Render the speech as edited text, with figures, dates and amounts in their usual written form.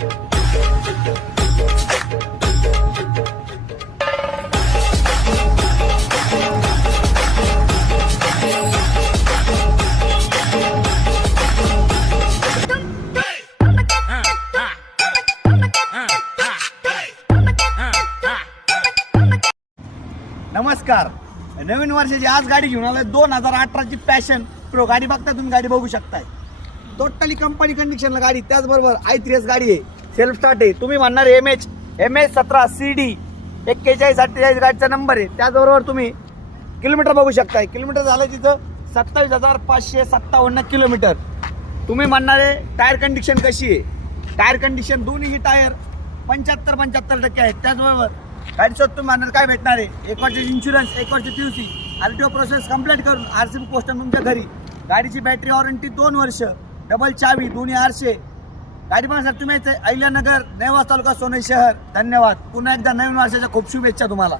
नमस्कार. नवीन वर्षाची आज गाडी घेऊन आलोय 2018ची पॅशन प्रो. गाडी बघता तुम्ही, गाडी बघू शकताय. टोटली कंपनी कंडिशनला गाडी, त्याचबरोबर i3s गाडी आहे, सेल्फ स्टार्ट आहे. तुम्ही म्हणणार MH 17 CD 4148 गाडीचा नंबर आहे. त्याचबरोबर तुम्ही किलोमीटर बघू शकताय. किलोमीटर झालं तिथं 27,557 किलोमीटर. तुम्ही म्हणणार आहे टायर कंडिशन कशी आहे. टायर कंडिशन दोन्ही टायर 75% आहेत. त्याचबरोबर गाडीसोबत तुम्ही म्हणणार काय भेटणार आहे, 1 वर्षाची इन्शुरन्स, 1 वर्ष TC, RTO प्रोसेस कंप्लीट करून RC पोस्टन तुमच्या घरी. गाडीची बॅटरी वॉरंटी 2 वर्ष, डबल चावी, दोन्ही आरसे. गाडी पण सर तुम्ही अहिल्यानगर, नेवास तालुका, सोनई शहर. धन्यवाद. पुन्हा एकदा नवीन वर्षाच्या खूप शुभेच्छा तुम्हाला.